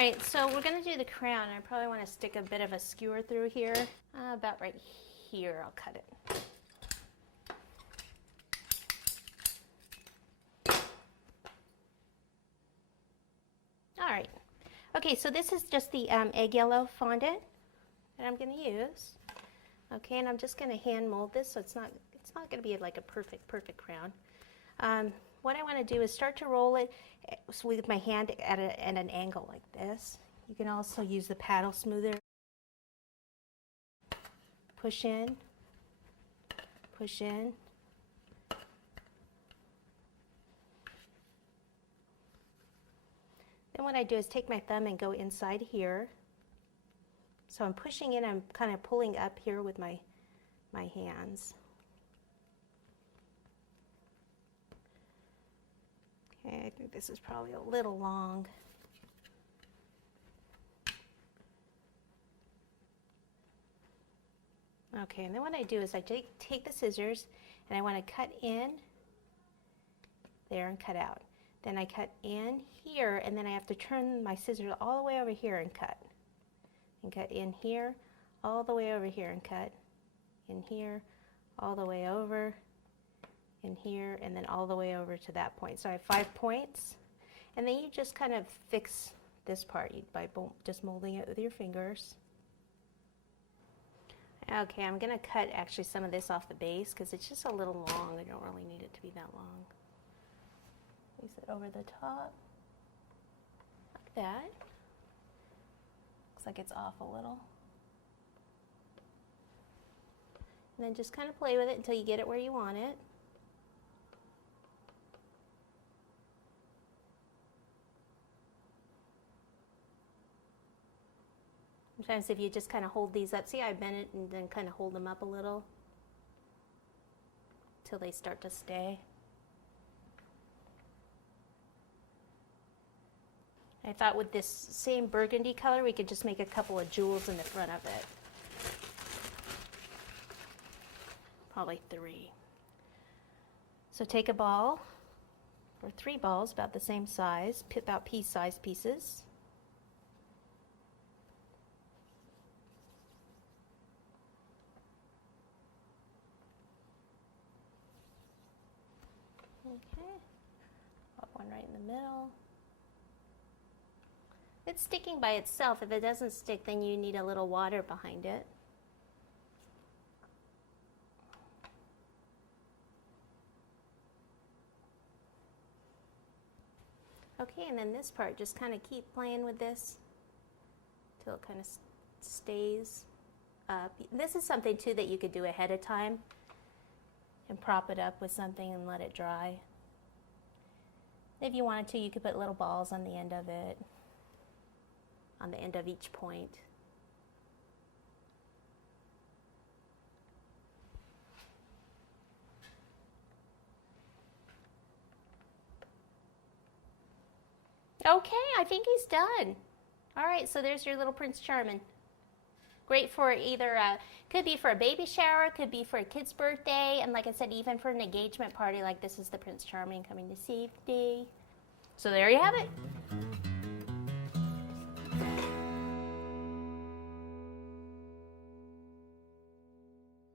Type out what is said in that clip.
right, so we're going to do the crown. I probably want to stick a bit of a skewer through here. About right here, I'll cut it. All right. Okay, so this is just the egg yellow fondant that I'm going to use. Okay, and I'm just going to hand mold this, so it's not going to be like a perfect crown. What I want to do is start to roll it with my hand at an angle like this. You can also use the paddle smoother. Push in, push in. Then what I do is take my thumb and go inside here. So I'm pushing in, I'm kind of pulling up here with my hands. Okay, I think this is probably a little long. Okay, and then what I do is I take the scissors and I want to cut in there and cut out. Then I cut in here, and then I have to turn my scissors all the way over here and cut. And cut in here, all the way over here and cut. In here, all the way over, in here, and then all the way over to that point. So I have 5 points. And then you just kind of fix this part by just molding it with your fingers. Okay, I'm going to cut actually some of this off the base because it's just a little long. I don't really need it to be that long. Place it over the top, like that. Looks like it's off a little. And then just kind of play with it until you get it where you want it. Sometimes if you just kind of hold these up, see I bent it and then kind of hold them up a little till they start to stay. I thought with this same burgundy color we could just make a couple of jewels in the front of it. Probably 3. So take a ball, or 3 balls about the same size, about pea-sized pieces. Okay, pop one right in the middle. It's sticking by itself. If it doesn't stick, then you need a little water behind it. Okay, and then this part, just kind of keep playing with this till it kind of stays up. This is something too that you could do ahead of time and prop it up with something and let it dry. If you wanted to, you could put little balls on the end of it, on the end of each point. Okay, I think he's done. All right, so there's your little Prince Charming. Great for either, could be for a baby shower, could be for a kid's birthday, and like I said, even for an engagement party, like this is the Prince Charming coming to see me. So there you have it.